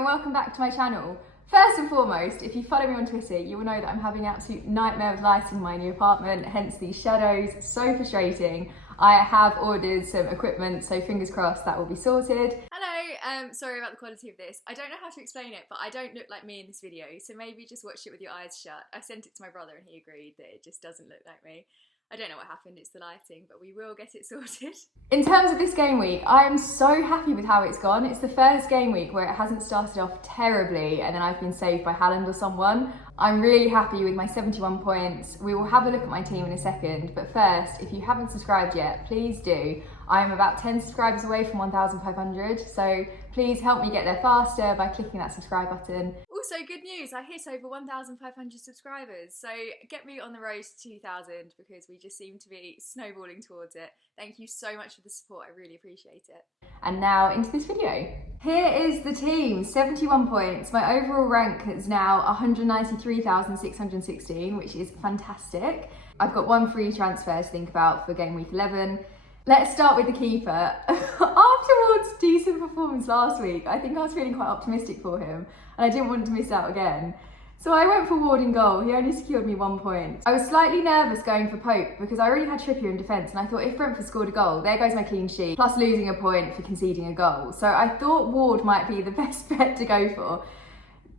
and welcome back to my channel. First and foremost, if you follow me on Twitter, you will know that I'm having an absolute nightmare with lighting in my new apartment, hence these shadows, so frustrating. I have ordered some equipment, so fingers crossed that will be sorted. Hello, sorry about the quality of this. I don't know how to explain it, but I don't look like me in this video, so maybe just watch it with your eyes shut. I sent it to my brother and he agreed that it just doesn't look like me. I don't know what happened, it's the lighting, but we will get it sorted. In terms of this game week, I am so happy with how it's gone. It's the first game week where it hasn't started off terribly and then I've been saved by Haaland or someone. I'm really happy with my 71 points. We will have a look at my team in a second, but first, if you haven't subscribed yet, please do. I am about 10 subscribers away from 1,500, so please help me get there faster by clicking that subscribe button. Also, good news, I hit over 1,500 subscribers, so get me on the road to 2,000 because we just seem to be snowballing towards it. Thank you so much for the support, I really appreciate it. And now into this video. Here is the team, 71 points. My overall rank is now 193,616, which is fantastic. I've got one free transfer to think about for game week 11. Let's start with the keeper. After Ward's decent performance last week, I think I was feeling quite optimistic for him and I didn't want to miss out again. So I went for Ward in goal. He only secured me 1 point. I was slightly nervous going for Pope because I already had Trippier in defence and I thought if Brentford scored a goal, there goes my clean sheet, plus losing a point for conceding a goal. So I thought Ward might be the best bet to go for.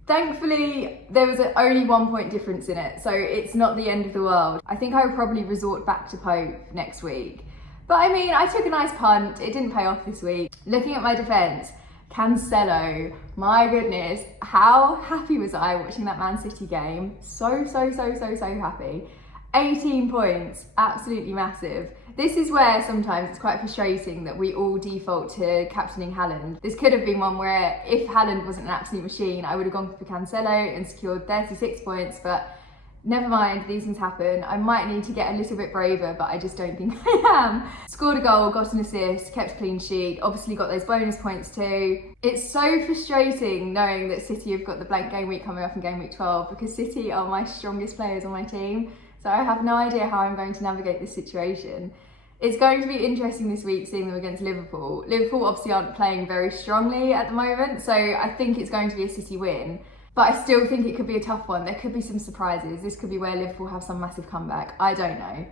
Thankfully, there was only 1 point difference in it, so it's not the end of the world. I think I would probably resort back to Pope next week. But I mean, I took a nice punt. It didn't pay off this week. Looking at my defence, Cancelo, my goodness, how happy was I watching that Man City game? So happy. 18 points, absolutely massive. This is where sometimes it's quite frustrating that we all default to captaining Haaland. This could have been one where if Haaland wasn't an absolute machine, I would have gone for Cancelo and secured 36 points, but never mind, these things happen. I might need to get a little bit braver, but I just don't think I am. Scored a goal, got an assist, kept a clean sheet, obviously got those bonus points too. It's so frustrating knowing that City have got the blank game week coming up in game week 12 because City are my strongest players on my team. So I have no idea how I'm going to navigate this situation. It's going to be interesting this week seeing them against Liverpool. Liverpool obviously aren't playing very strongly at the moment, so I think it's going to be a City win. But I still think it could be a tough one. There could be some surprises. This could be where Liverpool have some massive comeback. I don't know.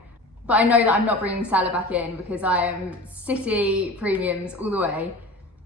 But I know that I'm not bringing Salah back in because I am City premiums all the way.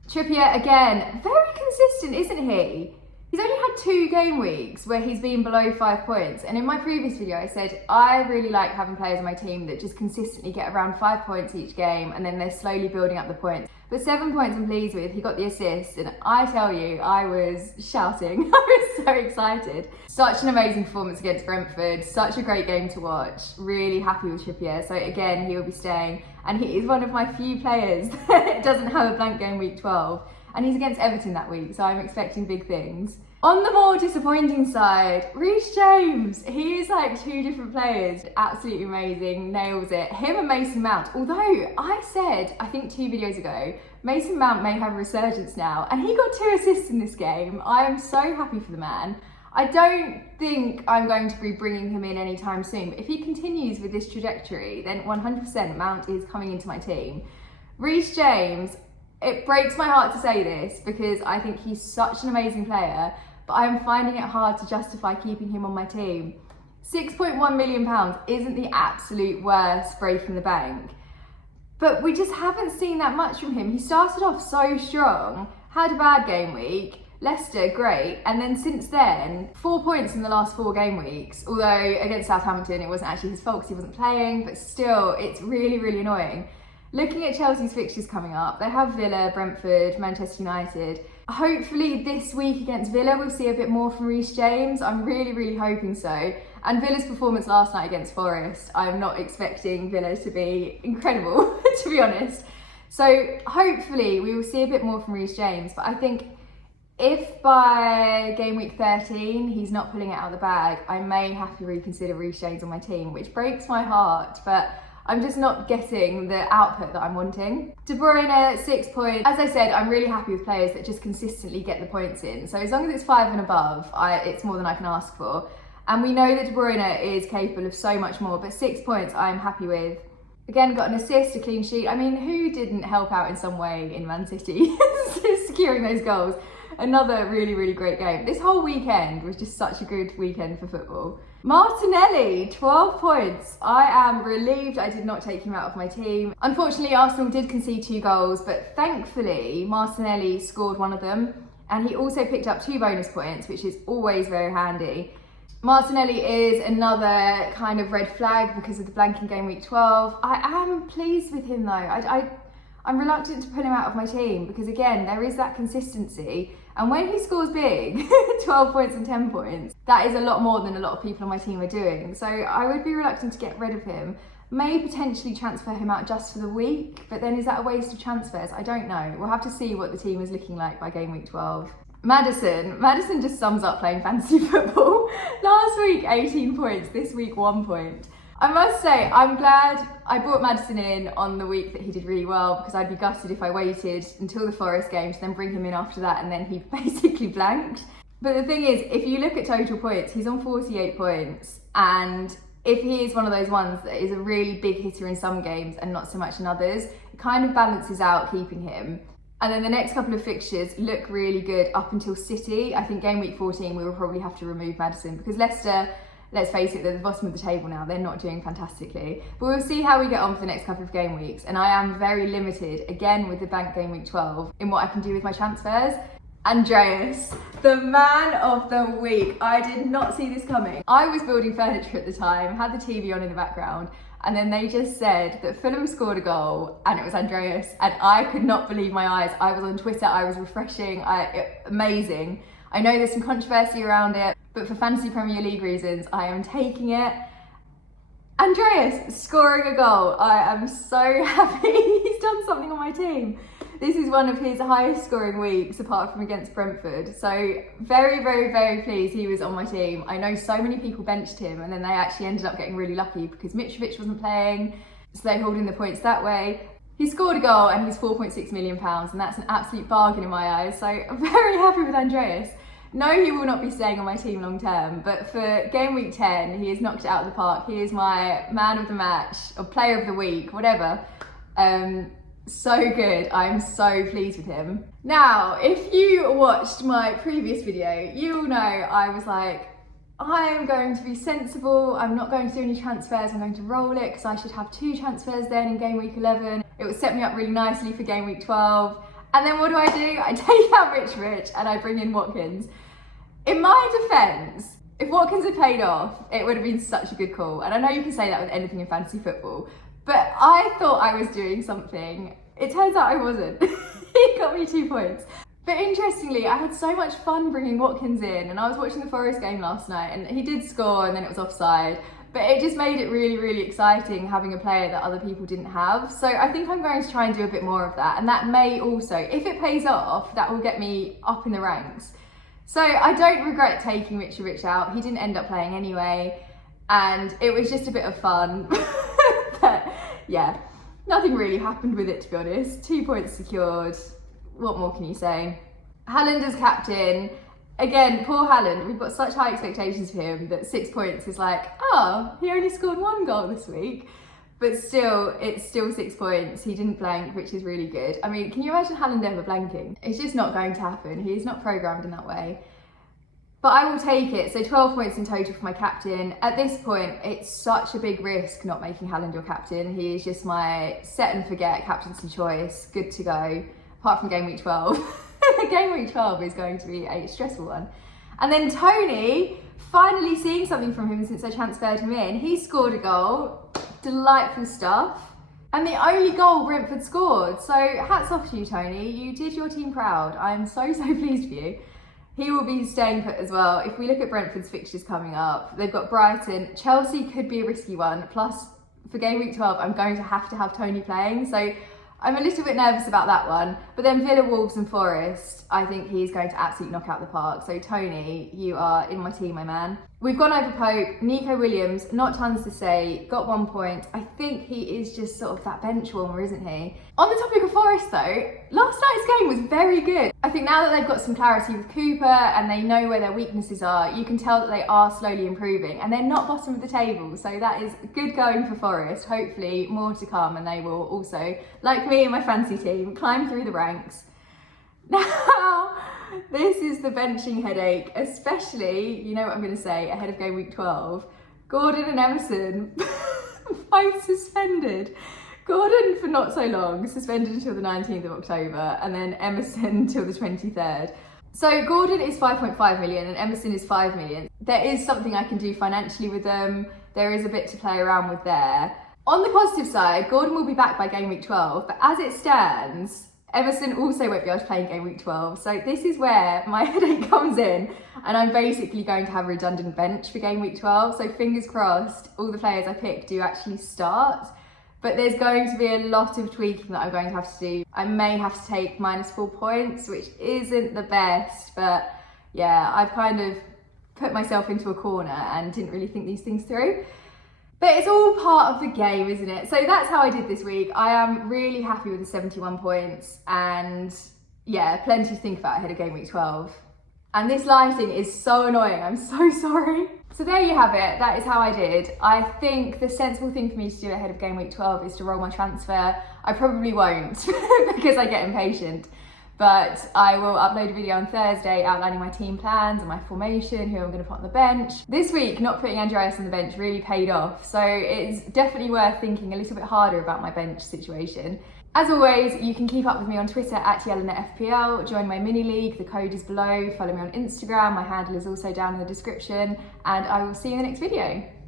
Trippier, again, very consistent, isn't he? He's only had 2 game weeks where he's been below 5 points. And in my previous video, I said, I really like having players on my team that just consistently get around 5 points each game and then they're slowly building up the points. But 7 points I'm pleased with. He got the assist and I tell you, I was shouting. I was so excited. Such an amazing performance against Brentford. Such a great game to watch. Really happy with Trippier. So again, he will be staying. And he is one of my few players that doesn't have a blank game week 12. And he's against Everton that week, so I'm expecting big things. On the more disappointing side, Rhys James. He is like 2 different players. Absolutely amazing, nails it. Him and Mason Mount. Although I said, I think 2 videos ago, Mason Mount may have a resurgence now, and he got 2 assists in this game. I am so happy for the man. I don't think I'm going to be bringing him in anytime soon, but if he continues with this trajectory, then 100% Mount is coming into my team. Rhys James, it breaks my heart to say this because I think he's such an amazing player, but I'm finding it hard to justify keeping him on my team. £6.1 million isn't the absolute worst breaking the bank, but we just haven't seen that much from him. He started off so strong, had a bad game week, Leicester, great, and then since then, 4 points in the last 4 game weeks, although against Southampton it wasn't actually his fault because he wasn't playing, but still, it's really annoying. Looking at Chelsea's fixtures coming up, they have Villa, Brentford, Manchester United. Hopefully this week against Villa we'll see a bit more from Rhys James. I'm really hoping so. And Villa's performance last night against Forest, I'm not expecting Villa to be incredible, to be honest. So hopefully we will see a bit more from Rhys James, but I think if by game week 13 he's not pulling it out of the bag, I may have to reconsider Rhys James on my team, which breaks my heart, but I'm just not getting the output that I'm wanting. De Bruyne, 6 points. As I said, I'm really happy with players that just consistently get the points in. So as long as it's 5 and above, it's more than I can ask for. And we know that De Bruyne is capable of so much more, but 6 points I'm happy with. Again, got an assist, a clean sheet. I mean, who didn't help out in some way in Man City securing those goals? Another really, really great game. This whole weekend was just such a good weekend for football. Martinelli, 12 points. I am relieved I did not take him out of my team. Unfortunately, Arsenal did concede 2 goals, but thankfully Martinelli scored one of them, and he also picked up 2 bonus points, which is always very handy. Martinelli is another kind of red flag because of the blanking game week 12. I am pleased with him though. I'm reluctant to put him out of my team because again, there is that consistency. And when he scores big, 12 points and 10 points, that is a lot more than a lot of people on my team are doing. So I would be reluctant to get rid of him. May potentially transfer him out just for the week, but then is that a waste of transfers? I don't know. We'll have to see what the team is looking like by game week 12. Madison just sums up playing fantasy football. Last week, 18 points. This week, 1 point. I must say, I'm glad I brought Madison in on the week that he did really well because I'd be gutted if I waited until the Forest game to then bring him in after that and then he basically blanked. But the thing is, if you look at total points, he's on 48 points, and if he is one of those ones that is a really big hitter in some games and not so much in others, it kind of balances out keeping him. And then the next couple of fixtures look really good up until City. I think game week 14 we will probably have to remove Madison because Leicester, let's face it, they're the bottom of the table now. They're not doing fantastically. But we'll see how we get on for the next couple of game weeks. And I am very limited, again with the bank game week 12, in what I can do with my transfers. Andreas, the man of the week. I did not see this coming. I was building furniture at the time, had the TV on in the background, and then they just said that Fulham scored a goal and it was Andreas, and I could not believe my eyes. I was on Twitter, I was refreshing, amazing. I know there's some controversy around it, but for Fantasy Premier League reasons, I am taking it. Andreas scoring a goal. I am so happy he's done something on my team. This is one of his highest scoring weeks apart from against Brentford. So very, very, very pleased he was on my team. I know so many people benched him and then they actually ended up getting really lucky because Mitrovic wasn't playing, so they hauled in the points that way. He scored a goal and he's £4.6 million, and that's an absolute bargain in my eyes. So I'm very happy with Andreas. No, he will not be staying on my team long term, but for game week 10, he has knocked it out of the park. He is my man of the match or player of the week, whatever. So good. I'm so pleased with him. Now, if you watched my previous video, you'll know I was like, I am going to be sensible. I'm not going to do any transfers. I'm going to roll it because I should have 2 transfers then in game week 11. It would set me up really nicely for game week 12. And then what do? I take out Rich and I bring in Watkins. In my defence, if Watkins had played off, it would have been such a good call. And I know you can say that with anything in fantasy football, but I thought I was doing something. It turns out I wasn't. He got me 2 points. But interestingly, I had so much fun bringing Watkins in, and I was watching the Forest game last night and he did score and then it was offside. But it just made it really, really exciting having a player that other people didn't have. So I think I'm going to try and do a bit more of that. And that may also, if it pays off, that will get me up in the ranks. So I don't regret taking Mitrovic out. He didn't end up playing anyway. And it was just a bit of fun. But yeah, nothing really happened with it, to be honest. 2 points secured. What more can you say? Haaland as captain. Again, poor Haaland. We've got such high expectations for him that 6 points is like, oh, he only scored 1 goal this week. But still, it's still 6 points. He didn't blank, which is really good. I mean, can you imagine Haaland ever blanking? It's just not going to happen. He's not programmed in that way. But I will take it. So 12 points in total for my captain. At this point, it's such a big risk not making Haaland your captain. He is just my set and forget captaincy choice. Good to go. Apart from game week 12. Game week 12 is going to be a stressful one. And then Tony, finally seeing something from him since I transferred him in. He scored a goal. Delightful stuff. And the only goal Brentford scored. So hats off to you, Tony. You did your team proud. I'm so, so pleased for you. He will be staying put as well. If we look at Brentford's fixtures coming up, they've got Brighton. Chelsea could be a risky one. Plus, for game week 12, I'm going to have Tony playing. So I'm a little bit nervous about that one. But then Villa, Wolves and Forest, I think he's going to absolutely knock out the park. So Tony, you are in my team, my man. We've gone over Pope. Nico Williams, not tons to say, got 1 point. I think he is just sort of that bench warmer, isn't he? On the topic of Forest though, last night's game was very good. I think now that they've got some clarity with Cooper and they know where their weaknesses are, you can tell that they are slowly improving and they're not bottom of the table. So that is good going for Forest. Hopefully more to come and they will also, like me and my fantasy team, climb through the ranks. Now, This is the benching headache, especially, you know what I'm going to say, ahead of game week 12. Gordon and Emerson, both suspended. Gordon for not so long, suspended until the 19th of October, and then Emerson until the 23rd. So Gordon is 5.5 million and Emerson is 5 million. There is something I can do financially with them. There is a bit to play around with there. On the positive side, Gordon will be back by game week 12, but as it stands, Emerson also won't be able to play in game week 12. So this is where my headache comes in, and I'm basically going to have a redundant bench for game week 12. So fingers crossed, all the players I pick do actually start. But there's going to be a lot of tweaking that I'm going to have to do. I may have to take -4 points, which isn't the best, but yeah, I've kind of put myself into a corner and didn't really think these things through. But it's all part of the game, isn't it? So that's how I did this week. I am really happy with the 71 points, and yeah, plenty to think about ahead of game week 12. And this lighting is so annoying, I'm so sorry. So there you have it, that is how I did. I think the sensible thing for me to do ahead of game week 12 is to roll my transfer. I probably won't because I get impatient, but I will upload a video on Thursday outlining my team plans and my formation, who I'm going to put on the bench. This week, not putting Andreas on the bench really paid off, so it's definitely worth thinking a little bit harder about my bench situation. As always, you can keep up with me on Twitter at Yelena FPL, join my mini league, the code is below, follow me on Instagram, my handle is also down in the description, and I will see you in the next video.